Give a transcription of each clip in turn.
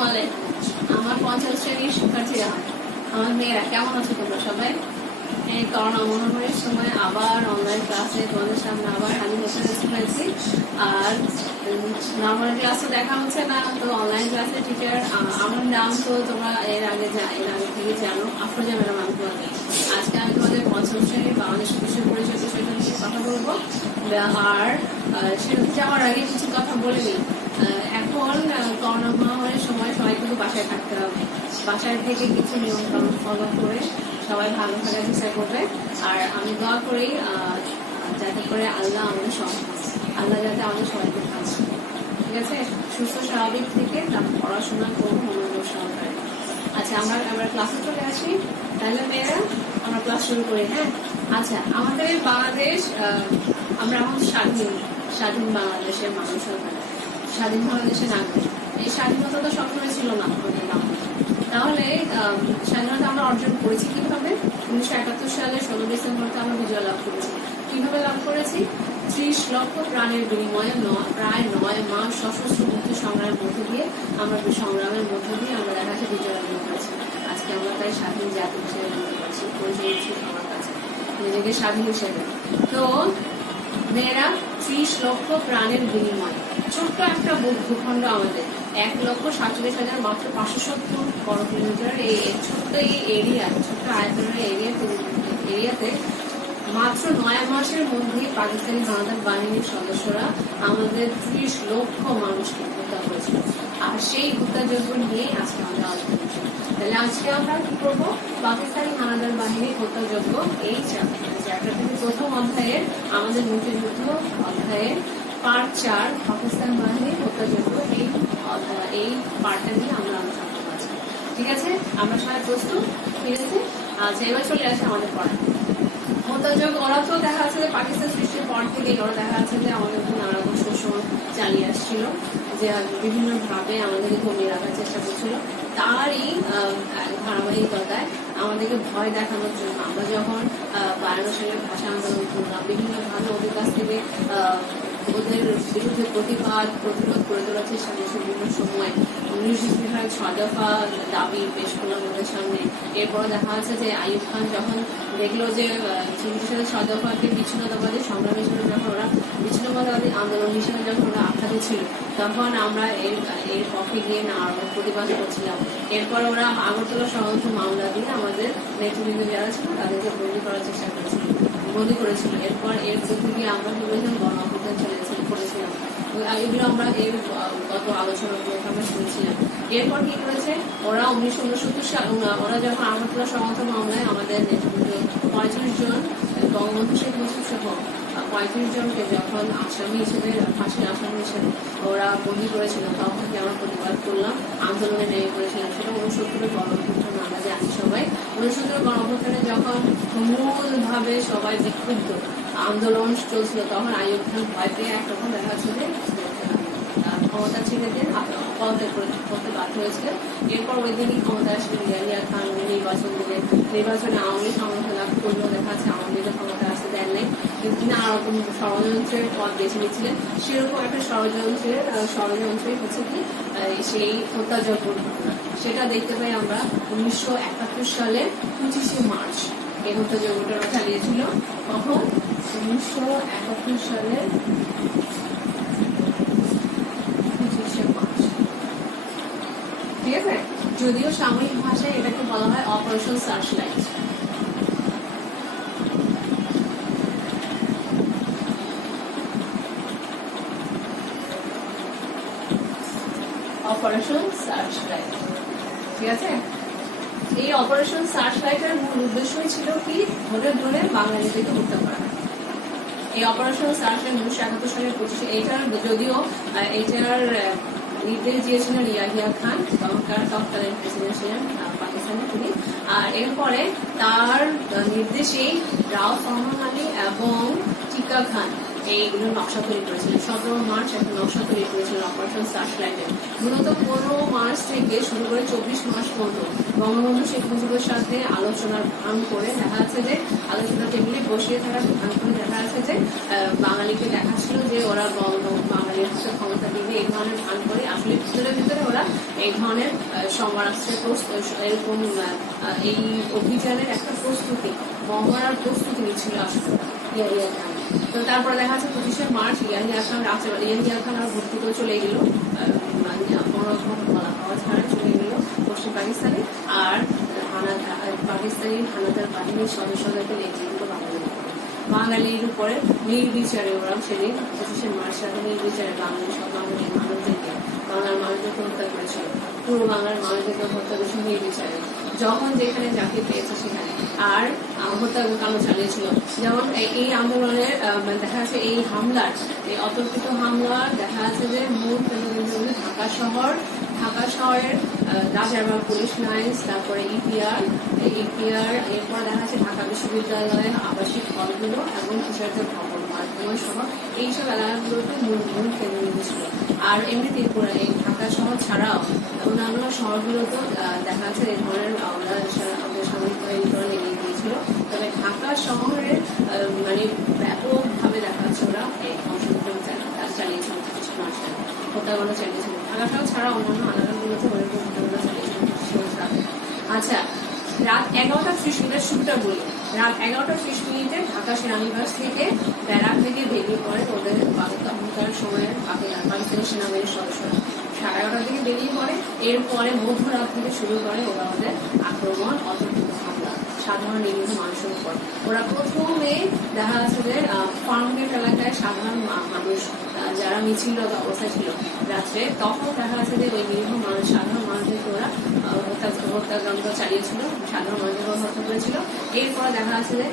হলে আমার ৫০ শ্রেণীর শিক্ষার্থীরা, আমার মেয়েরা কেমন আছে তোমরা সবাই? এই করোনা মহামারীর সময় আবার অনলাইন ক্লাসে তোমাদের সামনে আবার আমি বসে হয়েছি। আর নর্মাল ক্লাসে দেখা হচ্ছে না, তো অনলাইন ক্লাসে টিচার আমার নাম তো তোমরা এর আগে থেকে জানো, আফরোজা ম্যাডাম আমি তোমাদের। আজকে আমি তোমাদের ৫ম শ্রেণীর বাংলাদেশ বিষয় পরিচয় বিষয়টা নিয়ে কথা বলবো। আর সেটা যাওয়ার আগে কিছু কথা বলে নিই। এখন করোনা মহামারীর সময় সবাই কিন্তু বাসায় থাকতে হবে। বাসায় থেকে কিছু নিয়ম কানুন ফলো করে সবাই ভালো থাকার চেষ্টা করবে। আর আমি দোয়া করি যাতে করে আল্লাহ আমাদের আল্লাহ যাতে আমাদের সবাইকে ভালো, ঠিক আছে, সুস্থ স্বাভাবিক থেকে তারপর পড়াশোনা করবো মনোযোগ সহকারে। আচ্ছা, আমরা ক্লাসে চলে আসি তাহলে মেয়েরা, আমরা ক্লাস শুরু করি। হ্যাঁ, আচ্ছা, আমাদের বাংলাদেশ, আমরা এখন স্বাধীন বাংলাদেশের মানুষ, স্বাধীন বাংলাদেশের নাগরিক। এই স্বাধীনতা তো সবসময় ছিল না আমাদের বাংলাদেশ। তাহলে স্বাধীনতা আমরা অর্জন করেছি কিভাবে? 1971 সালে 16 ডিসেম্বরকে আমরা বিজয় লাভ করেছি। কিভাবে লাভ করেছি? 30 লক্ষ প্রাণের বিনিময়ে প্রায় 9 মাস সশস্ত্র মুক্তি সংগ্রামের মধ্য দিয়ে আমরা দেখা যাচ্ছে বিজয় অর্জন করেছি। আজকে আমরা তাই স্বাধীন জাতি হিসেবে বলতে পারছি, পরিচয় দিচ্ছি আমার কাছে নিজেকে স্বাধীন হিসেবে। তো মেয়েরা, 30 লক্ষ প্রাণের বিনিময়ে ছোট্ট একটা ভূখণ্ড আমাদের, 1,47,000 মাত্র 570 বর্গ কিলোমিটার এই ছোট্ট ছোট্ট আয়তনের এরিয়াতে মাত্র 9 মাসের মধ্যে পাকিস্তানি হানাদার বাহিনীর সদস্যরা আমাদের 30 লক্ষ মানুষকে হত্যা করেছিল। আর সেই হত্যাযজ্ঞ নিয়ে আজকে আমরা আলোচনা করছি। তাহলে আজকে আমরা কি করবো? পাকিস্তানি হানাদার বাহিনীর হত্যাযজ্ঞ এই চ্যাপ্টার থেকে প্রথম অধ্যায়ের আমাদের মুক্তিযুদ্ধ অধ্যায়ের পার্ট 4 পাকিস্তান বাহিনীর হত্যাযজ্ঞ এই পার্টটা নিয়ে আমরা আলোচনা করবো আজকে। ঠিক আছে, আমরা সবাই প্রস্তুত? ঠিক আছে, আচ্ছা, এবার চলে আসে আমাদের পড়া। হত্যাযজ্ঞ, ওরা তো দেখা যাচ্ছে যে পাকিস্তান সৃষ্টির পর থেকে ওরা দেখা যাচ্ছে যে আমাদের উপর নানা রকম শোষণ চালিয়ে আসছিল, যে বিভিন্ন ভাবে আমাদেরকে কমিয়ে রাখার চেষ্টা করছিল। তারই ধারাবাহিকতায় আমাদেরকে ভয় দেখানোর জন্য আমরা যখন 52 সালের ভাষা আন্দোলন করলাম, বিভিন্ন ভাবে ওদের কাছ থেকে ওদের বিরুদ্ধে প্রতিরোধ করে তোলার চেষ্টা করছে বিভিন্ন সময়। 19 6 দফা দাবি পেশ করলাম ওদের সামনে। এরপরে দেখা যাচ্ছে যে আইয়ুব খান যখন দেখলো যে 6 দফাকে বিচ্ছিন্নতাবাদী সংগ্রাম হিসেবে যখন ওরা বিচ্ছিন্নতাবাদী আন্দোলন হিসেবে যখন ওরা আখ্যা দিচ্ছিল, তখন আমরা এর পক্ষে গিয়ে না আরো প্রতিবাদ করছিলাম। এরপর ওরা আগরতলা ষড়যন্ত্র মামলা দিয়ে আমাদের নেতৃবৃন্দ যারা ছিল তাদেরকে বন্দী করার চেষ্টা করেছিল। এরপর এর প্রতি গিয়ে আমরা গণ অভ্যুত্থান করেছিলাম। এগুলো আমরা এর গত আলোচনাগুলো আমরা শুনেছিলাম। এরপর কি করেছে ওরা? 1969 সাল ওরা যখন আগরতলা ষড়যন্ত্র মামলায় আমাদের নেতৃবৃন্দ 35 জন, বঙ্গবন্ধু শেখ মুজিব সহ 35 জনকে যখন আসামি হিসেবে, ফাঁসির আসামি হিসেবে ওরা বন্দী করেছিল, তখন থেকে আমরা প্রতিবাদ করলাম, আন্দোলনে নেমে পড়েছিলাম। সেটা 69 গণ অভ্যুত্থান আমরা জানি সবাই। 69 গণ অভ্যুত্থানে যখন মূলভাবে সবাই বিক্ষুব্ধ আন্দোলন চলছিল, তখন আইয়ুব খান ভয় পেয়ে একরকম দেখা যাচ্ছে যে ক্ষমতা ছেড়ে দিয়ে পদত্যাগ করতে বাধ্য হয়েছিল। এরপর ওই দিনই ক্ষমতা আসলে ইয়াহিয়া খান নির্বাচনে আওয়ামী লীগ ক্ষমতা লাভ করলেও দেখা যাচ্ছে আওয়ামী লীগের ক্ষমতা আসতে দেন নাই, কিন্তু নানা রকম ষড়যন্ত্রের পথ বেছে নিচ্ছিলেন। সেরকম একটা ষড়যন্ত্রে হচ্ছে কি সেই হত্যাযজ্ঞ ঘটনা, সেটা দেখতে পাই আমরা 1971 সালের 25শে মার্চ এই হত্যাযজ্ঞটা চালিয়েছিল। তখন 1971 সালের 25শে মার্চ, ঠিক আছে। যদিও সাময়িক ভাষায় এটাকে বলা হয় অপারেশন সার্চলাইট। অপারেশন সার্চলাইট, ঠিক আছে। এই অপারেশন সার্চলাইটের মূল উদ্দেশ্যই ছিল কি? ধরে ধরে বাঙালিদেরকে হত্যা করা। এই অপারেশন সার্চলাইট 1971 সালের 25শে, এটার যদিও এটার নির্দেশ দিয়েছিলেন ইয়াহিয়া খান, তৎকালীন প্রেসিডেন্ট ছিলেন পাকিস্তানের তিনি। আর এরপরে তার নির্দেশেই রাও ফরমান আলী এবং টিকা খান এইগুলো নকশা তৈরি করেছিলেন। 17 মার্চ একটা নকশা তৈরি করেছিলেন অপারেশন সার্চলাইটের। মূলত 15 মার্চ থেকে থেকে শুরু করে 24 মাস পর্যন্ত বঙ্গবন্ধু শেখ মুজিবের সাথে আলোচনার ভান করে দেখা যাচ্ছে যে আলোচনা টেবিলে বসিয়ে থাকার ভান করে দেখা যাচ্ছে যে বাঙালিকে দেখাচ্ছিল যে ওরা বাঙালির হাতে ক্ষমতা দিবে, এই ধরনের ভান করে আসলে ভিতরে ভিতরে ওরা এই ধরনের সমরাস্ত্রের এরকম এই অভিযানের একটা প্রস্তুতি, মহড়ার প্রস্তুতি নিচ্ছিল আসলে ইয়াহিয়া খান। তো তারপরে দেখা যাচ্ছে 25শে মার্চ ইয়াহিয়া খান ইয়াহিয়া খান আর ভর্তি করে চলে গেল, বলা হওয়া ছাড়া চলে গেল পশ্চিম পাকিস্তানে, আর পাকিস্তানি হানাদার বাহিনীর সদস্যদেরকে নেতৃত্ব বাঙালির উপরে নির্বিচারে ওরা সেদিন 25শে মার্চ রাতে নির্বিচারে বাঙালি সব বাঙালি মানুষদেরকে বাংলার মানুষদেরকে হত্যা করেছিল, পুরো বাংলার মানুষদেরকে হত্যা করেছিল নির্বিচারে, যখন যেখানে যাকে পেয়েছে সেখানে, আর হত্যাকাণ্ড চালিয়েছিল। যেমন এই আন্দোলনের দেখা যাচ্ছে এই হামলার, এই অতর্কিত হামলার দেখা যাচ্ছে যে মূল কেন্দ্রবিন্দু ঢাকা শহরের রাজারবাগ পুলিশ লাইন্স, তারপরে ইপিআর, এরপর দেখা যাচ্ছে ঢাকা বিশ্ববিদ্যালয়ের আবাসিক হলগুলো এবং তুষারদের ভবন মাধ্যমে সহ এইসব এলাকাগুলোতে মূল কেন্দ্রবিন্দু ছিল। আর এমনি ত্রিপুরা এই ঢাকা শহর ছাড়াও অন্যান্য শহরগুলোতেও দেখা যাচ্ছে এই ধরনের সামরিক বাহিনীকরণ এগিয়ে দিয়েছিল। তবে ঢাকা শহরের মানে ব্যাপকভাবে দেখা যাচ্ছে ওরা এই সংশোধন চালিয়েছিল, হত্যাকাণ্ড চালিয়েছিল। ঢাকা শহর ছাড়া অন্যান্য এলাকাগুলোতে ওরকম হত্যাকাণ্ড চালিয়েছিল। আচ্ছা, রাত 11:30 শুরুটা বলি। রাত 11:30 ঢাকা সেনানিবাস থেকে ব্যারাক থেকে বেরিয়ে পড়ে ওদের তখনকার সময়ের পাকিস্তানি সেনাবাহিনীর সদস্যরা 11:30 থেকে বেরিয়ে পড়ে। এরপরে মধ্যরাত থেকে শুরু করে ওরা ওদের আক্রমণ, অতর্কিত হামলা সাধারণ নিরীহ মানুষের উপর। ওরা প্রথমে দেখা যাচ্ছে যে ফার্মগেট এলাকায় সাধারণ মানুষ যারা মিছিলরত অবস্থায় ছিল রাত্রে, তখন দেখা যাচ্ছে যে ওই নিরীহ সাধারণ মানুষদেরকে ওরা হত্যাকাণ্ড চালিয়েছিল, সাধারণ মানুষদের হত্যা করেছিল। এরপরে দেখা যাচ্ছে যে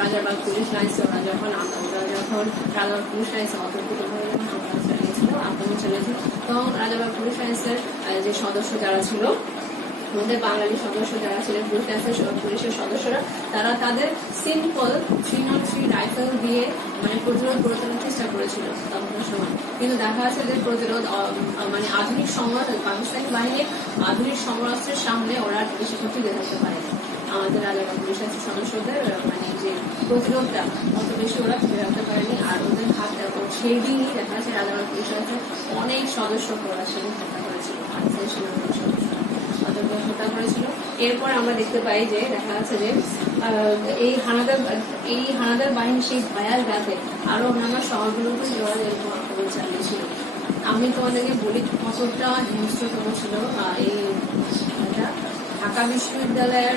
রাজারবাগ পুলিশ লাইন্সে ওরা যখন রাজারবাগ পুলিশ লাইন্সে অতর্কিতভাবে আক্রমণ চালিয়েছিল, তখন রাজারবাগ পুলিশ লাইন্সের যে সদস্য যারা ছিল, আমাদের বাঙালি সদস্য যারা ছিলেন পুলিশের সদস্যরা, তারা তাদের সিম্পল 303 রাইফেল দিয়ে মানে প্রতিরোধ গড়ে তোলার চেষ্টা করেছিল তখনকার সময়। কিন্তু দেখা যাচ্ছে যে প্রতিরোধ মানে আধুনিক পাকিস্তানি বাহিনীর আধুনিক সমরাস্ত্রের সামনে ওরা বেশি ক্ষতি দেখাতে পারে। আমাদের রাজারবাগ পুলিশের সদস্যদের মানে যে প্রতিরোধটা অত বেশি ওরা ধরে রাখতে পারেনি। আর ওদের হাত সেই দিনই দেখা যাচ্ছে রাজারবাগ পুলিশের অনেক সদস্যকে ওরা সেদিন হত্যা করেছিল, পাকিস্তানি সেনাবাহিনীর সদস্যরা হত্যা করেছিল। এরপর আমরা দেখতে পাই যে দেখা যাচ্ছে যে এই হানাদার বাহিনী সেই ভয়াল রাতে আরো অন্যান্য শহরগুলোতে ওরা এরকম আক্রমণ চালিয়েছিল। আমি তোমাদেরকে বলি কতটা হিংস্রতম ছিল এই ঢাকা বিশ্ববিদ্যালয়ের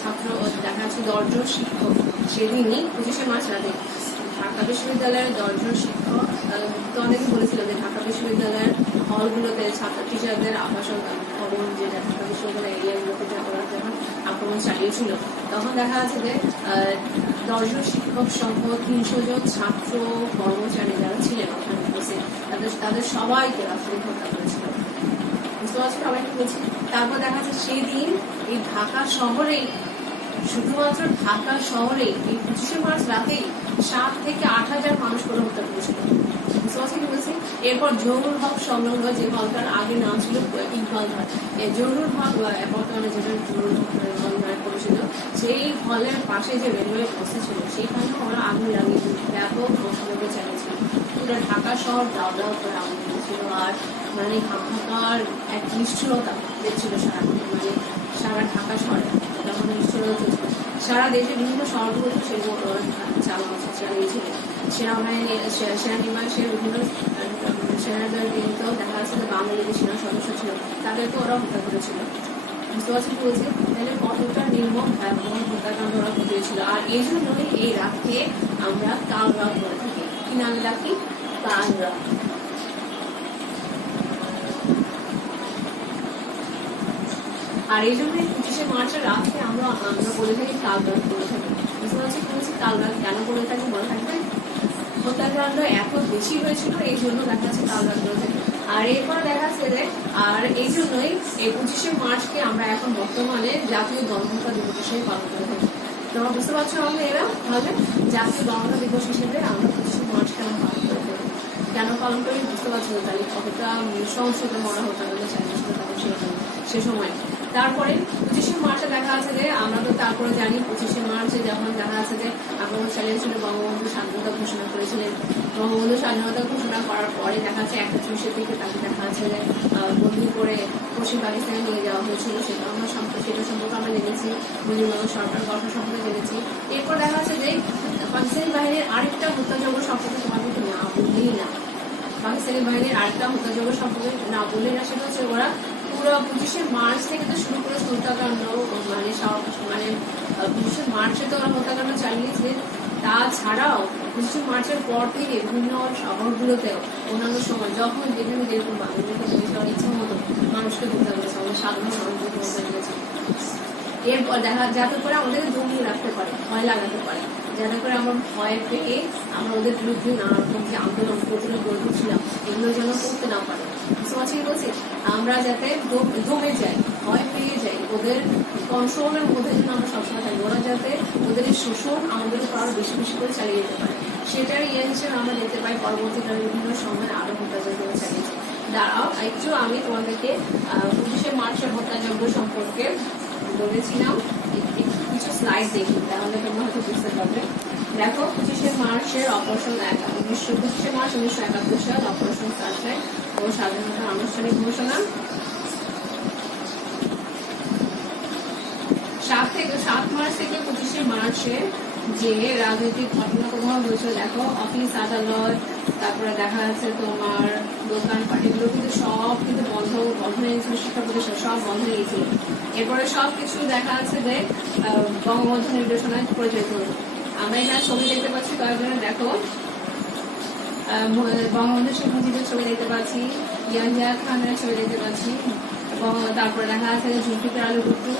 ছাত্র দেখা যাচ্ছে 10 জন শিক্ষক সেদিনই 25শে মার্চ রাতে ঢাকা বিশ্ববিদ্যালয়ের 10 জন শিক্ষক তোমাদেরকে বলেছিল যে ঢাকা বিশ্ববিদ্যালয়ের হলগুলোতে ছাত্র টিচারদের আবাসন ভবন যেটা ঢাকা বিশ্ববিদ্যালয় এরিয়াগুলোতে ওরা যখন আক্রমণ চালিয়েছিল, তখন দেখা যাচ্ছে যে 10 জন শিক্ষক সহ 300 জন ছাত্র কর্মচারী যারা ছিলেন ওখানে তাদের সবাইকে রাস্তায় হত্যা করেছিল। বুঝতে পারছি সবাই কি বলছি? তারপর দেখা যাচ্ছে সেই দিন এই ঢাকা শহরেই, শুধুমাত্র ঢাকা শহরে এই 25শে মার্চ রাতেই 7 থেকে 8 হাজার মানুষ করে হত্যা করেছিল। বুঝতে পারছি কি বলছি? এরপর জহুরুল হক সংলগ্ন যে হলটার আগে নাম ছিল ইকবাল ঘাট, জহুরুল হক বর্তমানে যেটা জহুরুল হক ঘাট পরিচিত, সেই হলের পাশে যে রেলওয়ে বসে ছিল সেইখানে ওরা আগুন লাগিয়ে ব্যাপক ধ্বংসযজ্ঞ চালিয়েছিল। পুরো ঢাকা শহর দাও দাও করে আগুন দিয়েছিল। আর মানে হাহাকার এক নিষ্ঠুরতা দেখছিল সারা ঢাকা শহরে, তখন নিষ্ঠুরতা চলছিল। সারা দেশের বিভিন্ন শহরগুলোতে সেগুলো চালিয়েছিল। সেনানিবাসের বিভিন্ন সেনাদের বিরুদ্ধেও দেখা যাচ্ছে যে বাঙালি যে সেনা সদস্য ছিল তাদেরকে ওরা হত্যা করেছিল। বুঝতে পারছি কি বলছি? তাহলে কতটা নির্মম ভয়াবহ হত্যাকাণ্ড ওরা ঘটিয়েছিল। আর এই জন্যই এই রাতকে আমরা কাল রাত বলে থাকি। কি নামে ডাকি? কাল রাত। আর এই জন্য 25শে মার্চের রাতকে আমরা বলে থাকি কাল রাত বলে থাকি। বুঝতে পারছি কি বলছি? কাল রাত কেন বলে থাকি মনে থাকবে? হত্যাকাণ্ড এত বেশি হয়েছিল এই জন্য দেখা যাচ্ছে কাল রাত বলে থাকি। আর এরপর দেখা যাচ্ছে যে আর এই জন্যই এই 25শে মার্চকে আমরা এখন বর্তমানে জাতীয় গণহত্যা দিবস হিসেবে পালন করে থাকি। তোমরা বুঝতে পারছো আমাদের এরা? তাহলে জাতীয় গণহত্যা দিবস হিসেবে আমরা 25শে মার্চকে আমরা পালন করে থাকি। কেন পালন করি বুঝতে পারছো? তাহলে কতটা সংসদে মরা হত্যাকাণ্ড চালিয়েছিল তখন সেরকম। সে সময়। তারপরে 25শে মার্চে দেখা আছে যে আমরা তো তারপরে জানি 25শে মার্চে যখন দেখা আছে যে আক্রমণ চালিয়েছিল, বঙ্গবন্ধু স্বাধীনতা ঘোষণা করেছিলেন। বঙ্গবন্ধু স্বাধীনতা ঘোষণা করার পরে দেখা যাচ্ছে 31শে থেকে তাকে দেখা যাচ্ছে যে বন্দি করে পশ্চিম পাকিস্তানে নিয়ে যাওয়া হয়েছিল। সেটা সম্পর্কে আমরা জেনেছি, মুজিবনগর সরকার গঠন সম্পর্কে জেনেছি। এরপর দেখা যাচ্ছে যে পাকিস্তানি বাহিনীর আরেকটা হত্যাযজ্ঞ সম্পর্কে তোমাদেরকে না বললেই না। পাকিস্তানি বাহিনীর আরেকটা হত্যাযজ্ঞ সম্পর্কে না বললেই না, সেটা হচ্ছে ওরা পুরো 25শে মার্চ থেকে তো শুরু করে হত্যাকাণ্ড, মানে 25শে মার্চে তো ওরা হত্যাকাণ্ড চালিয়েছে। তাছাড়াও 25শে মার্চের পর থেকে বিভিন্ন শহরগুলোতেও অন্যান্য সময় যখন যেখানে যেরকম বাঙালিকে নিয়ে যাওয়ার ইচ্ছা মতো মানুষকে হত্যা করেছে, আমাদের সাধারণ মানুষকে হত্যা করেছে। এরপর যাতে করে আমাদেরকে জমিয়ে রাখতে পারে, ভয় লাগাতে পারে, যাতে করে আমরা ভয় পেয়ে আমরা ওদের বিরুদ্ধে নানা রকম যে আন্দোলন প্রতিরোধ গড়েছিলাম এগুলো যেন করতে না পারে। বুঝতে বলছি, আমরা যাতে দমে যাই, ভয় পেয়ে যাই, ওদের কন্ট্রোলের মধ্যে যেন আমরা সবসময় থাকি, ওরা যাতে ওদের এই শোষণ আমাদের আরো বেশি বেশি করে চালিয়ে যেতে পারে। সেটার হিসেবে আমরা দেখতে পাই পরবর্তীকালে বিভিন্ন সময় আরো হত্যাযজ্ঞ চালিয়েছে। দাঁড়াও একটু আমি তোমাদেরকে 25শে মার্চের হত্যাযজ্ঞ সম্পর্কে বলেছিলাম, কিছু স্লাইড দেখি তাহলে তোমরা হয়তো বুঝতে পারবে। দেখো 25শে মার্চের অপারেশন 25শে মার্চ 1971 সাল অপারেশন সানশাইন ও স্বাধীনতার আনুষ্ঠানিক ঘোষণা। 7 মার্চ থেকে 25শে মার্চে যে রাজনৈতিক ঘটনা প্রবাহ হয়েছিল, দেখো অফিস আদালত, তারপরে দেখা যাচ্ছে তোমার দোকান পার্টিগুলো কিন্তু সব কিন্তু বন্ধ হয়ে গেছিল, শিক্ষা প্রতিষ্ঠান সব বন্ধ হয়ে গেছিল। এরপরে সবকিছু দেখা যাচ্ছে যে বঙ্গবন্ধু নির্দেশনায় পরিচালিত হলো। আমরা এখানে ছবি দেখতে পাচ্ছি কয়েকজনের, দেখো বঙ্গবন্ধু শেখ মুজিবের ছবি দেখতে পাচ্ছি, ইয়াহিয়া খানের ছবি দেখতে পাচ্ছি, এবং তারপরে দেখা যাচ্ছে যে জুলফিকার আলী ভুট্টো,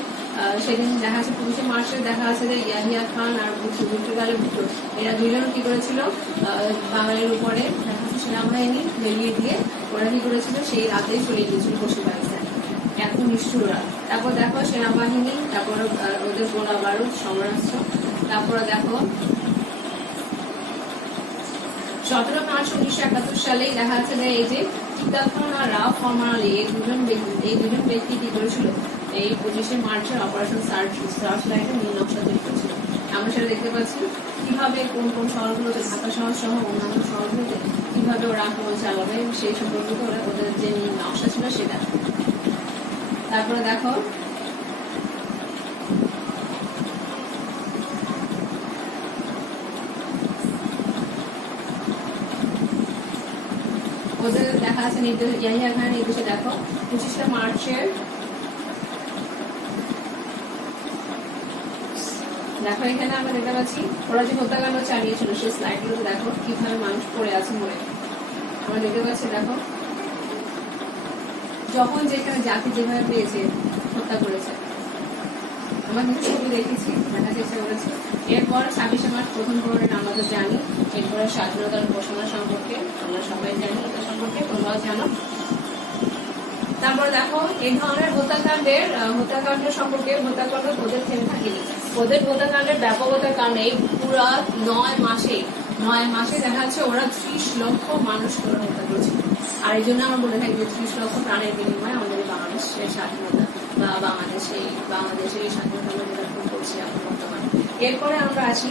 সেদিন দেখা যাচ্ছে 25শে মার্চে দেখা যাচ্ছে যে ইয়াহিয়া খান আর জুলফিকার আলী ভুট্টো এরা দুইজন কি করেছিল, বাঙালির উপরে দেখা যাচ্ছে সেনাবাহিনী জ্বালিয়ে দিয়ে ওরা কি করেছিল সেই রাতেই চলে গিয়েছিল পশ্চিম পাকিস্তান। এত নিষ্ঠুররা। তারপর দেখো সেনাবাহিনী, তারপর ওদের গোলা বারুদ সমরাস্ত্র। তারপরে দেখো 17 মার্চ 1971 সালেই দেখা যাচ্ছে যে এই যে টিকা খান আর রাও ফরমান আলী এই দুজন ব্যক্তি কি করেছিল, এই 25শে মার্চের অপারেশন সার্চ লাইটের নীল নকশা তৈরি করেছিল। আমরা সেটা দেখতে পাচ্ছি কিভাবে কোন কোন শহরগুলোতে, ঢাকা শহর সহ অন্যান্য শহরগুলোতে কিভাবে ওরা আক্রমণ চালাবে সেই সম্পর্কিত ওদের যে নীল নকশা ছিল সেটা। তারপরে দেখো ওদের দেখা আছে নির্দেশ, ইয়াহিয়া খানের নির্দেশে দেখো 25শে মার্চের দেখো এখানে আমরা দেখতে পাচ্ছি ওরা যে হত্যাকাণ্ড চালিয়েছিল সেই স্লাইড গুলো দেখো কিভাবে মানুষ পড়ে আছে মরে। আমরা দেখতে পাচ্ছি দেখো যখন যেখানে জাতি যেভাবে পেয়েছে হত্যা করেছে। আমরা কিন্তু ছবি দেখেছি, দেখার চেষ্টা করেছি। এরপর 26শে মার্চ প্রথম প্রহরে আমরা জানি, এরপরে স্বাধীনতার ঘোষণা সম্পর্কে আমরা সবাই জানি, এটা সম্পর্কে তোমরাও জানো। তারপর দেখো এই ধরনের হত্যাকাণ্ড সম্পর্কে হত্যাকাণ্ড ওদের থেমে থাকেনি, ওদের হত্যাকাণ্ডের ব্যাপকতার কারণে এই পুরা 9 মাসে দেখা যাচ্ছে ওরা 30 লক্ষ মানুষকে ওরা হত্যা করেছিল। আর এই জন্য আমরা বলে থাকি যে 30 লক্ষ প্রাণের বিনিময়ে আমাদের বাংলাদেশের স্বাধীনতা বা বাংলাদেশের এই স্বাধীনতা আমরা যেরকম করছি এখন বর্তমানে। এরপরে আমরা আসি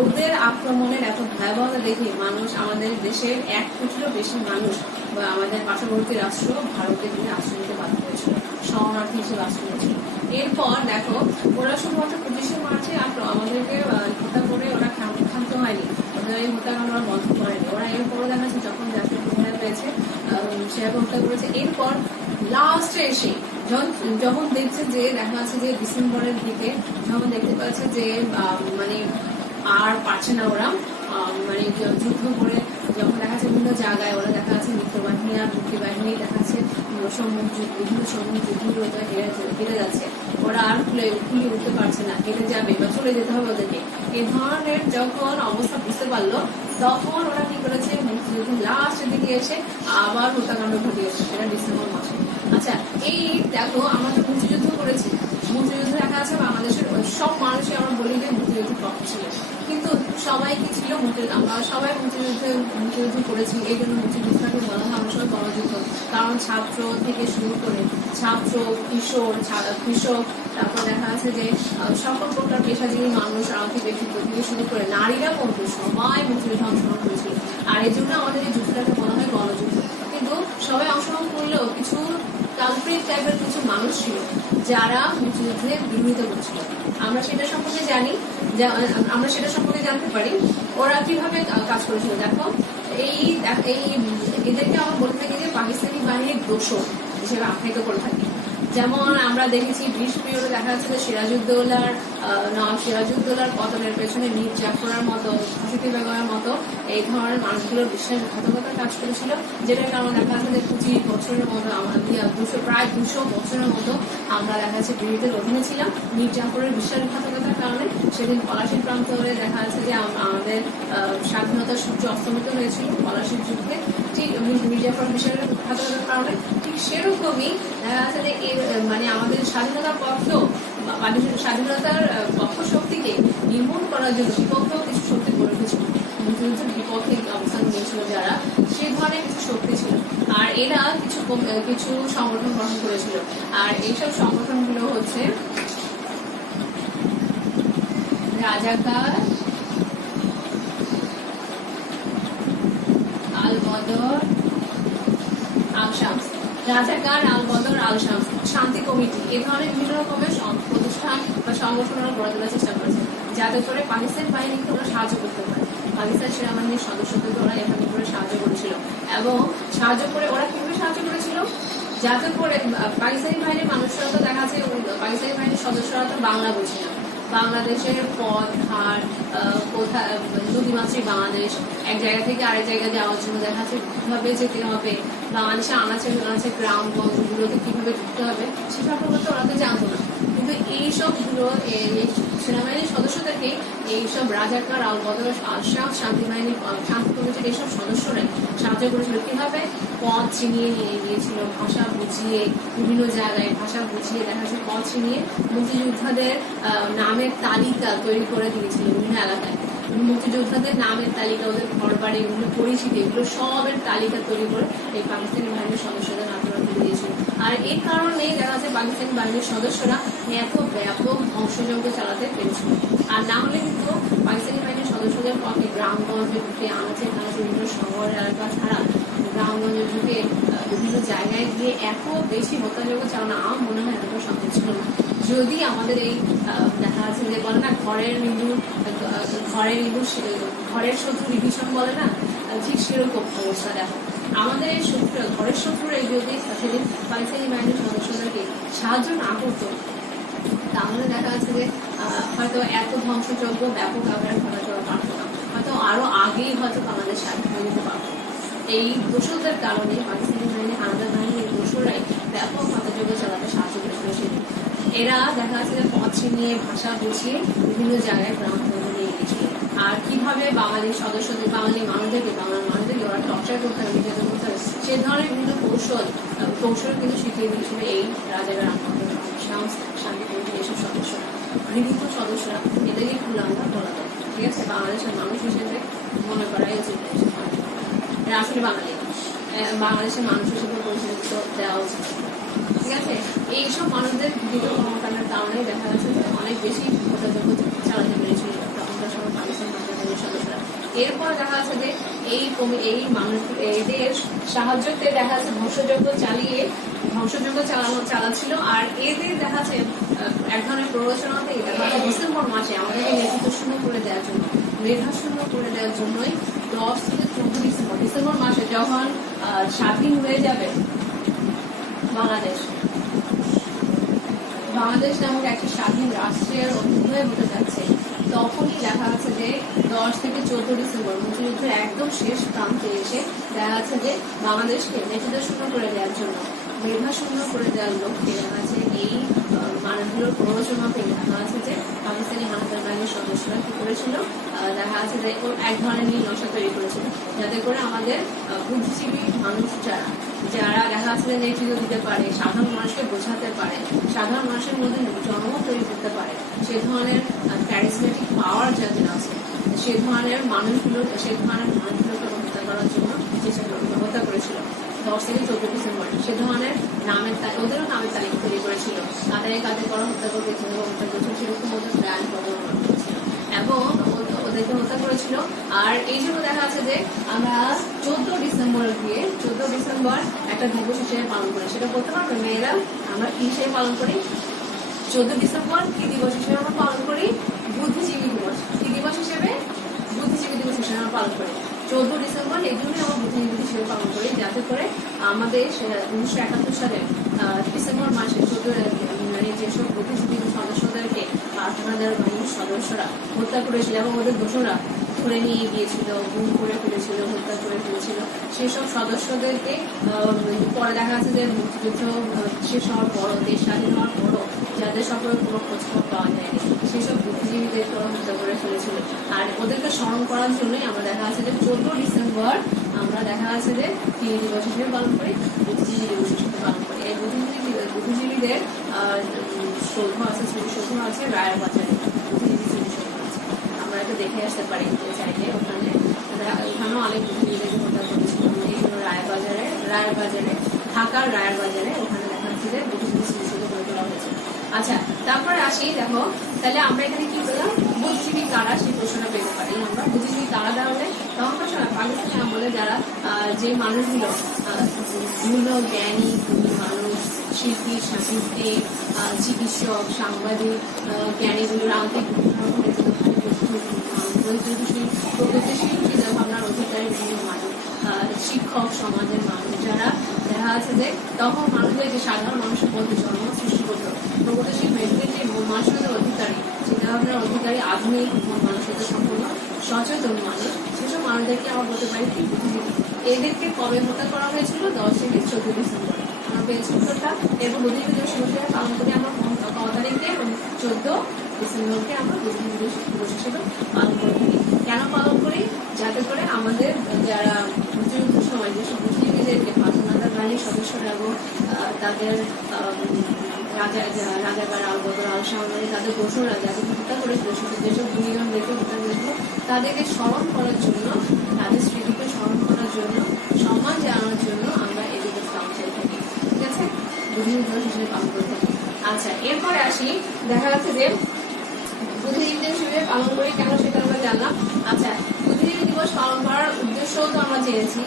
ওদের আক্রমণের এত ভয়াবহতা দেখে মানুষ, আমাদের দেশের 1 কোটিরও বেশি মানুষ বা আমাদের পার্শ্ববর্তী রাষ্ট্র ভারতের দিকে আশ্রয় নিতে বাধ্য হয়েছিল, শরণার্থী হিসেবে আশ্রয় নিয়েছিল। এরপর দেখো ওরা শুধুমাত্র 25শে মার্চে আমাদেরকে হত্যা করে ওরা ক্ষান্ত হয়নি, ওদের এই হত্যাকাণ্ড ওরা বন্ধ করেনি। ওরা এরপর দেখা যাচ্ছে যখন জাতীয় প্রহরা পেয়েছে সেরকম হত্যা করেছে। এরপর লাস্টে এসে যখন দেখছে যে দেখা যাচ্ছে যে ডিসেম্বরের দিকে যখন দেখতে পাচ্ছে যে মানে আর পারছে না ওরা, মানে যুদ্ধ করে যখন দেখা যাচ্ছে বিভিন্ন জায়গায় ওরা দেখা যাচ্ছে মিত্রবাহিনী আর মুক্তিবাহিনী দেখা যাচ্ছে বিভিন্ন সম্মুখ যুদ্ধগুলোতে হেরে যাচ্ছে, ওরা আর খুলে উঠতে পারছে না, হেরে যাবে বা চলে যেতে হবে ওদেরকে। এই ধরনের যখন অবস্থা বুঝতে পারলো তখন ওরা কি করেছে, মুক্তিযুদ্ধ লাস্টের দিকে এসে আবার হত্যাকাণ্ড ঘটিয়েছে, সেটা ডিসেম্বর মাসে। আচ্ছা এই দেখো আমরা তো মুক্তিযুদ্ধ করেছি, মুক্তিযুদ্ধ দেখা যাচ্ছে বাংলাদেশের সব মানুষই আমরা বলি যে মুক্তিযুদ্ধ পক্ষ ছিল, কিন্তু সবাই কি ছিল আমরা সবাই মুক্তিযুদ্ধ করেছি, এই জন্য মুক্তিযুদ্ধটাকে বলা হয় আমরা সবাই গণযুদ্ধ। কারণ ছাত্র থেকে শুরু করে ছাত্র, কিশোর, কৃষক, তারপর দেখা যাচ্ছে যে সকল প্রকার পেশাজীবী মানুষ, আর্থিক ব্যক্তিত্ব থেকে শুরু করে নারীরা পর্যন্ত সবাই মুক্তিযুদ্ধে অংশগ্রহণ করেছিল। আর এই জন্য আমাদের এই যুদ্ধটাকে বলা হয় গণযুদ্ধ। কিন্তু সবাই অংশগ্রহণ করলেও কিছু কালপ্রিট টাইপের কিছু মানুষ ছিল যারা মুক্তিযুদ্ধে বিরোধিতা করছিল। আমরা সেটা সম্পর্কে জানতে পারি ওরা কিভাবে কাজ করেছিল। দেখো এদেরকে আমরা বলে থাকি যে পাকিস্তানি বাহিনীর দোষর হিসেবে আখ্যায়িত করে থাকি। যেমন আমরা দেখেছি ব্রিটিশ পিরিয়ডে দেখা যাচ্ছে যে সিরাজউদ্দৌলার পতনের পেছনে মীর জাফরের মতো, হাফিজ বেগমের মতো এই ধরনের মানুষগুলোর বিশ্বাসঘাতকতার কাজ করেছিল, যেটার কারণে দেখা যাচ্ছে যে 25 বছরের মতো প্রায় 200 বছরের মতো আমরা দেখা যাচ্ছে ব্রিটিশের অধীনে ছিলাম। মীর জাফরের বিশ্বাসঘাতকতার কারণে সেদিন পলাশীর প্রান্তরে দেখা যাচ্ছে যে আমাদের স্বাধীনতার সূর্য অস্তমিত হয়েছিল পলাশীর যুদ্ধে, ঠিক মীর জাফরের বিশ্বাসঘাতকতার কারণে। ঠিক সেরকমই দেখা যাচ্ছে যে মানে আমাদের স্বাধীনতার পক্ষেও স্বাধীনতার পক্ষ শক্তিকে নির্মূল করার জন্য বিপক্ষেও কিছু শক্তি গড়ে উঠেছিল, মুক্তিযুদ্ধের বিপক্ষে অবস্থান নিয়েছিল যারা, সে ধরনের কিছু শক্তি ছিল। আর এরা কিছু সংগঠন গঠন করেছিল। আর এইসব সংগঠনগুলো হচ্ছে রাজাকার, আল বদর, আল শামস, আল শামস, শান্তি কমিটি, এই ধরনের বিভিন্ন রকমের প্রতিষ্ঠান বা সংগঠন গড়ে তোলার চেষ্টা করেছে, যাতে করে পাকিস্তান বাহিনীকে ওরা সাহায্য করতে পারে। পাকিস্তান সেনাবাহিনীর সদস্যদেরকে ওরা এখানে করে সাহায্য করেছিল। এবং সাহায্য করে ওরা কিভাবে সাহায্য করেছিল, যাতে করে পাকিস্তানি বাহিনীর মানুষরা তো দেখা যাচ্ছে পাকিস্তানি বাহিনীর সদস্যরা তো বাংলা বুঝে না, বাংলাদেশের পথ ঘাট কোথায়, নদীমাতৃক বাংলাদেশ, এক জায়গা থেকে আরেক জায়গায় যাওয়ার জন্য দেখা যাচ্ছে কিভাবে যেতে হবে, বাংলাদেশে আনাচে গ্রামগঞ্জগুলোতে কিভাবে ঢুকতে হবে, সে সম্পর্কে ওরা তো জানতো না। কিন্তু এইসবগুলো সেনাবাহিনীর সদস্যদেরকে এইসব রাজাকার, আল বদর, আল শামস, শান্তি কমিটির এইসব সদস্যরাই সাহায্য করেছিল। কিভাবে পথ চিনিয়ে নিয়ে গিয়েছিল, ভাষা বুঝিয়ে, বিভিন্ন জায়গায় ভাষা বুঝিয়ে দেখা যাচ্ছে পথ চিনিয়ে মুক্তিযোদ্ধাদের নামের তালিকা তৈরি করে দিয়েছিল বিভিন্ন এলাকায়। মুক্তিযোদ্ধাদের নামের তালিকা, ওদের ঘর বাড়ি, এগুলো পরিচিতি, এগুলো সবের তালিকা তৈরি করে এই পাকিস্তানি বাহিনীর সদস্যদের হাতে দিয়েছিল। আর এই কারণেই দেখা যাচ্ছে পাকিস্তানি বাহিনীর সদস্যরা এত ব্যাপক ধ্বংসযজ্ঞ চালাতে পেরেছিল। আর না হলে কিন্তু পাকিস্তানি বাহিনীর সদস্যদের পক্ষে গ্রামগঞ্জে ঢুকে আনাচে বিভিন্ন শহর এলাকা ছাড়া গ্রামগঞ্জে ঢুকে বিভিন্ন জায়গায় গিয়ে এত বেশি হত্যাযজ্ঞ চালানো আমার মনে হয় এতটা সম্ভব ছিল না। যদি আমাদের এই দেখা যাচ্ছে যে বলে না ঘরের শত্রু বিভীষণ বলে না, ঠিক সেরকম অবস্থা। দেখো আমাদের এই ঘরের শত্রুর এই যদি সেদিন পাকিস্তানি বাহিনীর সদস্যদেরকে সাহায্য না করতো, তাহলে দেখা যাচ্ছে যে হয়তো এত ধ্বংসযজ্ঞ ব্যাপক আকারে ঘটাতে পারতো না, হয়তো আরো আগেই হয়তো বাংলাদেশ স্বাধীন হয়ে যেতে পারতো। এই দোষরদের কারণে পাকিস্তানি বাহিনী, হানাদার বাহিনী, এই দোষরাই ব্যাপক হত্যাযজ্ঞ চালাতে সাহায্য করেছিল সেদিন। এরা দেখা যাচ্ছে যে পথ চিনিয়ে, ভাষা বুঝিয়ে বিভিন্ন জায়গায় গ্রাম নিয়ে গেছিল। আর কিভাবে বাঙালি মানুষদেরকে ওরা টর্চার করতে হবে, নির্যাতন করতে হবে, সে ধরনের বিভিন্ন কৌশল কিন্তু শিখিয়ে দিয়েছিল এই রাজাকার, শামস, শান্তি কমিটির এইসব সদস্যরা, গৃহীত সদস্যরা, এদেরই খুলে আমরা বলা যায়। ঠিক আছে, বাংলাদেশের মানুষ হিসেবে মনে করাই উচিত, এরা আসলে বাংলাদেশের মানুষ হিসেবে পরিচিত দেওয়া উচিত। ঠিক আছে, এইসব মানুষদের গৃহীত কর্মকাণ্ডের কারণে দেখা যাচ্ছে যে অনেক বেশি হত্যাযজ্ঞ চালাতে পেরেছিল পাকিস্তান বাহিনীর সদস্যরা। এরপর দেখা যাচ্ছে যে এদের সাহায্যতে দেখা যাচ্ছে ধ্বংসযজ্ঞ চালাচ্ছিল। আর এদের দেখা যাচ্ছে এক ধরনের প্ররোচনাতে দেখা যাচ্ছে ডিসেম্বর মাসে আমাদেরকে নেতৃত্ব শূন্য করে দেওয়ার জন্য, মেধা শূন্য করে দেওয়ার জন্যই 10 থেকে 14 ডিসেম্বর মাসে যখন স্বাধীন হয়ে যাবে বাংলাদেশ নামক একটা স্বাধীন রাষ্ট্রের অভ্যুদয় হতে যাচ্ছে, তখনই দেখা যাচ্ছে যে 10 থেকে 14 ডিসেম্বর মুক্তিযুদ্ধের একদম শেষ প্রান্তে এসে দেখা যাচ্ছে যে বাংলাদেশকে নেতৃত্ব শূন্য করে দেওয়ার জন্য, মেধা শূন্য করে দেওয়ার লক্ষ্যে দেখা যাচ্ছে এই মানুষগুলোর প্ররোচনাতে দেখা যাচ্ছে যে পাকিস্তানি হানাদার বাহিনীর সদস্যরা কি করেছিল, দেখা যাচ্ছে যে এক ধরনের নীল নকশা তৈরি করেছিল, যাতে করে আমাদের বুদ্ধিজীবী মানুষ যারা দেখা যাচ্ছে যে নেতৃত্ব দিতে পারে, সাধারণ মানুষকে বোঝাতে পারে, সাধারণ মানুষের মধ্যে জনমত তৈরি করতে পারে, সে ধরনের ক্যারিজমেটিক পাওয়ার যাদের আছে, সে ধরনের মানুষগুলোকে হত্যা করার জন্য হত্যা করেছিল 10 থেকে 14 ডিসেম্বর। সে ধরনের ওদেরও নামের তালিকা তৈরি করেছিল, কাদের কাদের করা হত্যা করেছিল এবং হত্যা করেছিল সেরকম ওদের প্ল্যান প্রবর্তন করেছিল এবং ওদেরকে হত্যা করেছিল। আর এই জন্য দেখা যাচ্ছে যে আমরা 14 ডিসেম্বর গিয়ে 14 ডিসেম্বর একটা দিবস হিসেবে পালন করি। সেটা করতে পারবে মেয়েরা? আমরা কি হিসেবে পালন করি? 14 ডিসেম্বর কি দিবস হিসেবে আমরা পালন করি? বুদ্ধিজীবী দিবস। কি দিবস হিসেবে? বুদ্ধিজীবী দিবস হিসেবে আমরা পালন করি 14 ডিসেম্বর। এই জন্যই আমরা বুদ্ধিজীবী হিসেবে পালন করি, যাতে করে আমাদের 1971 সালে ডিসেম্বর মাসে যেসব বুদ্ধিজীবী সদস্যদেরকে আপনাদের বাহিনীর সদস্যরা হত্যা করেছিল এবং ওদের দোষরা ধরে নিয়ে গিয়েছিল, গুম করে ফেলেছিল, হত্যা করে ফেলেছিল, সেসব সদস্যদেরকে পরে দেখা যাচ্ছে যে মুক্তিযুদ্ধ শেষ হওয়ার পরও, দেশ স্বাধীন হওয়ার পরও যাদের সকলে কোনো খোঁজখবর পাওয়া যায়নি সেসব বুদ্ধিজীবীদেরকে ওরা হত্যা করে ফেলেছিল। আর ওদেরকে স্মরণ করার জন্যই আমরা দেখা যাচ্ছে যে 14 ডিসেম্বর আমরা দেখা যাচ্ছে যে কি দিবস হিসেবে পালন করি? বুদ্ধিজীবী দিবস হিসেবে পালন করি। এই বুদ্ধিজীবীদের সৌধ আছে, স্মৃতিসৌধ আছে রায়ের বাজারে, বুদ্ধিজীবী স্মৃতিসৌধ আছে। আমরা এটা দেখে আসতে পারি চাইলে। ওখানেও অনেক বুদ্ধিজীবীদেরকে হত্যা করেছিল। এই জন্য রায়ের বাজারে ঢাকার রায়ের বাজারে ওখানে দেখা যাচ্ছে যে বুদ্ধিজীবী স্মৃতিসৌধ গড়ে তোলা হয়েছে। আচ্ছা, তারপরে আসি, দেখো তাহলে আমরা এখানে কি পেলাম? বুদ্ধিজীবী কারা, সেই প্রশ্নটা পেতে পারি আমরা। বুদ্ধিজীবী কারা দেওয়া তখন পাকিস্তানি আমলে যারা যে মানুষগুলো মূল্য জ্ঞানী মানুষ, শিল্পী, সাহিত্যিক, চিকিৎসক, সাংবাদিক, জ্ঞানীগুলোর আন্তরিক প্রগতিশীল চিন্তাভাবনার অধিকারী বিভিন্ন মানুষ, শিক্ষক সমাজের মানুষ, যারা দেখা যাচ্ছে যে তখন মানুষদের যে সাধারণ মানুষের মধ্যে জন্ম সৃষ্টি করতো, প্রগতিশীল মেন্টালিটি মানসিকতার অধিকারী, চিন্তাভাবনার অধিকারী, আধুনিক মানসিকতা সম্পন্ন সচেতন মানুষ, সেসব মানুষদেরকে আমরা বলতে পারি কি বুদ্ধিজীবী। এদেরকে কবে হত্যা করা হয়েছিল? 10 থেকে 14 ডিসেম্বর। আমরা পেয়েছি উত্তরটা। এরপর বুদ্ধিজীবী দিবস হিসেবে পালন করি আমরা কত তারিখে? 14 ডিসেম্বরকে আমরা বুদ্ধিজীবী দিবস হিসেবে পালন করে থাকি। কেন পালন করি? যাতে করে আমাদের যারা মুক্তিযুদ্ধের সময় যেসব বুদ্ধিজীবীদেরকে পাকিস্তান বাহিনীর সদস্যরা এবং তাদের রাজাকার আল-বদর, আল-শামরি, তাদের দোসররা যাদের হত্যা করেছিল, যেসব দুইজনদেরকে হত্যা করেছিল, তাদেরকে স্মরণ করার জন্য, তাদের স্মৃতিকে স্মরণ করার জন্য, সম্মান জানানোর জন্য আমরা এই দিবস পালন করে থাকি। ঠিক আছে, বুদ্ধিজীবী দিবস হিসেবে পালন করে থাকি। আচ্ছা, এরপরে আসি, দেখা যাচ্ছে যে বুদ্ধিজীবী দিবস হিসেবে পালন করি কেন সেটা আমরা জানলাম। আচ্ছা, বুদ্ধিজীবী দিবস পালন করার উদ্দেশ্যও তো আমরা জেনেছি।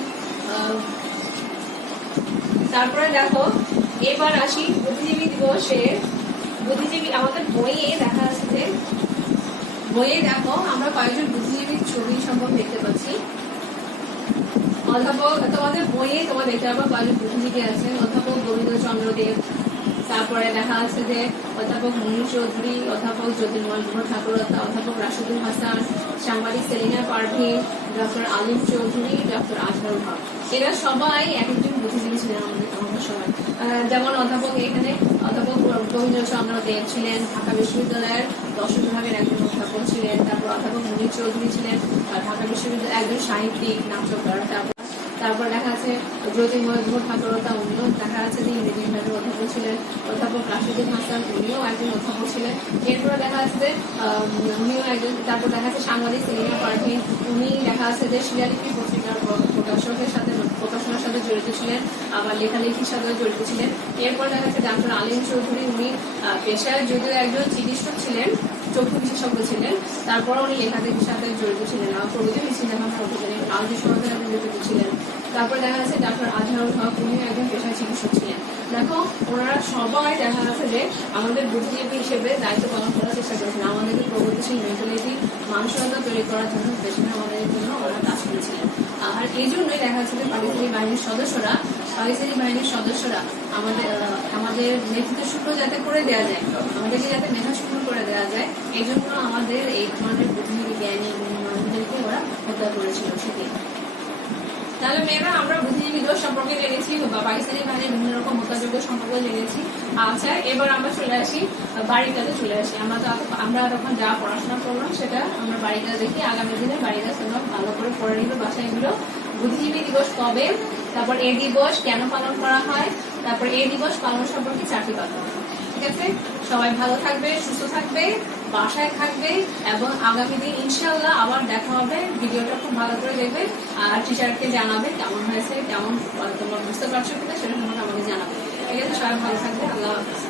তারপরে দেখো, এবার আসি বুদ্ধিজীবী দিবসের আমাদের বইয়ে দেখা যাচ্ছে যে বইয়ে দেখো আমরা কয়েকজন বুদ্ধিজীবীর ছবি সম্পর্কে দেখতে পাচ্ছি। অধ্যাপক, তোমাদের বইয়ে তোমরা দেখতে পাবো কয়েকজন বুদ্ধিজীবী আছেন। অধ্যাপক গোবিন্দচন্দ্র দেব, তারপরে দেখা যাচ্ছে যে অধ্যাপক মনির চৌধুরী, অধ্যাপক জ্যোতির্ময় ঠাকুরতা, অধ্যাপক রাশিদুল হাসান, সাংবাদিক সেলিনা পারভিন, ডক্টর আলিম চৌধুরী, ডক্টর আজহারুল হক। এরা সবাই এক একজন বুদ্ধিজীবী ছিলেন আমাদের সময়। যেমন অধ্যাপক গোবিন্দচন্দ্র দেব ছিলেন ঢাকা বিশ্ববিদ্যালয়ের দর্শন বিভাগের একজন অধ্যাপক ছিলেন। তারপর অধ্যাপক মনির চৌধুরী ছিলেন ঢাকা বিশ্ববিদ্যালয়ের একজন সাহিত্যিক, নাট্যকার। তারপর দেখা যাচ্ছে জ্যোতির্ময় ঠাকুরতা, উনিও দেখা যাচ্ছে যে ইংরেজি বিভাগের অধ্যাপক ছিলেন। অধ্যাপক রাশিদুল হাসান, উনিও একজন অধ্যাপক ছিলেন। এরপরে দেখা যাচ্ছে উনিও একজন। তারপর দেখা যাচ্ছে সাংবাদিক সেলিনা পারভিন, উনি দেখা যাচ্ছে যে শিলালিপি পত্রিকার প্রকাশনার সাথে জড়িত ছিলেন, আবার লেখালেখির সাথেও জড়িত ছিলেন। এরপর দেখা যাচ্ছে ডক্টর আলিম চৌধুরী, উনি পেশায় যদিও একজন চিকিৎসক ছিলেন, চক্ষু বিশেষজ্ঞ ছিলেন, তারপর উনি লেখালেখির সাথে জড়িত ছিলেন, প্রগতিশীল চিন্তাভাবনার অধিকারী, আলোচনা সমাজের একজন জড়িত ছিলেন। তারপর দেখা যাচ্ছে ডক্টর আজহারুল হক, উনিও একজন পেশায় চিকিৎসক ছিলেন। দেখো, ওনারা সবাই দেখা যাচ্ছে যে আমাদের বুদ্ধিজীবী হিসেবে দায়িত্ব পালন করার চেষ্টা করেছেন, আমাদেরকে প্রগতিশীল মেন্টালিটি মানসিকতা তৈরি করার জন্য পেছনে আমাদের জন্য ওরা কাজ করেছিলেন। আর এই জন্যই দেখা যাচ্ছে যে পাকিস্তানি বাহিনীর সদস্যরা আমাদের নেতৃত্ব শূন্য যাতে করে দেওয়া যায়, আমাদেরকে যাতে মেধা শূন্য করে দেওয়া যায়, এই জন্য আমাদের এই ধরনের বুদ্ধিজীবী জ্ঞানী মানুষদেরকে ওরা হত্যা করেছিল সেটাই। তাহলে মেয়েরা আমরা বুদ্ধিজীবী দিবস সম্পর্কে জেনেছি বা পাকিস্তানি বাহিনীর বিভিন্ন রকম হত্যাযোগ্য সম্পর্কে জেনেছি। আচ্ছা, এবার আমরা চলে আসি বাড়ির কাজে চলে আসি। আমরা তখন যা পড়াশোনা করলাম সেটা আমরা বাড়ির কাজ দেখি। আগামী দিনে বাড়ির কাজ তোমরা ভালো করে পড়ে নিবে বাসায় এগুলো। বুদ্ধিজীবী দিবস কবে, তারপর এই দিবস কেন পালন করা হয়, তারপর এই দিবস পালন সম্পর্কে 4টি কথা। ঠিক আছে, সবাই ভালো থাকবে, সুস্থ থাকবে। বাসায় থাকবে এবং আগামী দিন ইনশাআল্লাহ আবার দেখা হবে। ভিডিওটা খুব ভালো করে দেখবে আর টিচারকে জানাবে কেমন হয়েছে, কেমন তোমরা বুঝতে পারছো কিনা সেটা তোমাকে আমাকে জানাবে। ঠিক আছে, সবাই ভালো থাকবে। আল্লাহ হাফেজ।